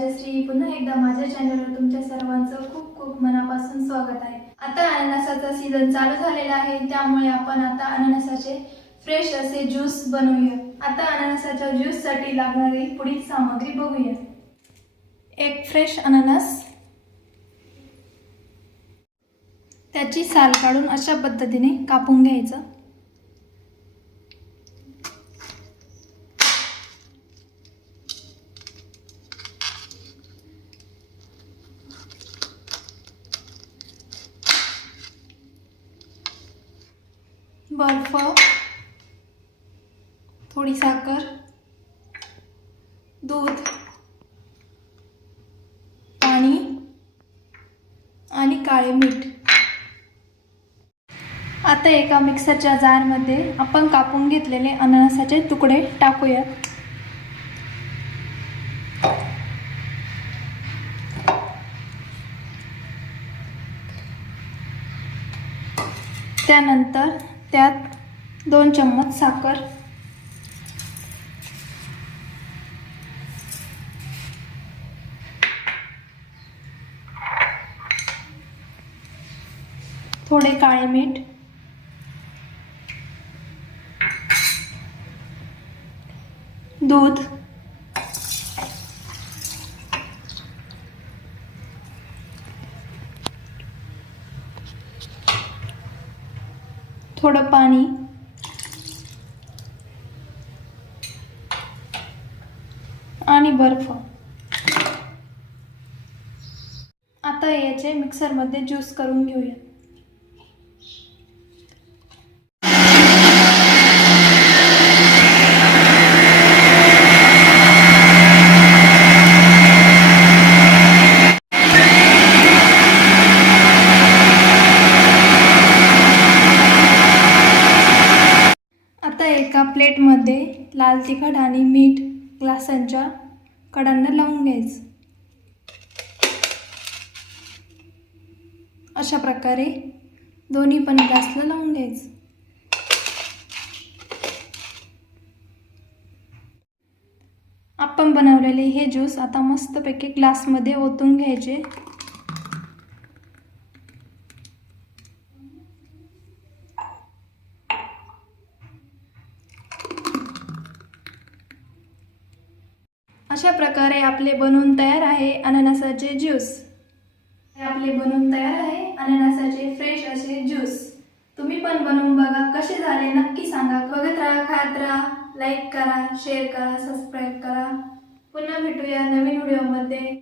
राजश्री. पुन्हा एकदा माझ्या चॅनलवर तुमच्या सर्वांचं खूप खूप मनापासून स्वागत आहे. आता अननसाचा सीझन चालू झालेला आहे, त्यामुळे आपण आता अननसाचे फ्रेश असे ज्यूस बनवूया. आता अननसाच्या ज्यूससाठी लागणारी पुढील सामग्री बघूया. एक फ्रेश अननस, त्याची साल काढून अशा पद्धतीने कापून घ्यायचं. बर्फ, थोडी साखर, दूध, पाणी आणि काळे मीठ. आता एका मिक्सरच्या जारमध्ये आपण कापून घेतलेले अननसाचे तुकडे टाकूयात. त्यानंतर त्यात 2 चम्मच साखर, थोडे काळे मीठ, दूध, थोडं पाणी आणि बर्फ. आता याचे मिक्सरमध्ये ज्यूस करून घेऊया. आता एका प्लेटमध्ये लाल तिखट आणि मीठ ग्लासांच्या कडांना लावून घ्यायचं. अशा प्रकारे दोन्ही पण ग्लासला लावून घ्यायचं. आपण बनवलेले हे ज्यूस आता मस्तपैकी ग्लासमध्ये ओतून घ्यायचे. अशा प्रकारे आपले बनवून तयार आहे अननसाचे ज्यूस. आपले बनवून तयार आहे अननसाचे फ्रेश असे ज्यूस. तुम्ही पण बनवून बघा, कसे झाले नक्की सांगा. बघत राहा, खात राहा, लाईक करा, शेअर करा, सबस्क्राईब करा. पुन्हा भेटूया नवीन व्हिडिओमध्ये.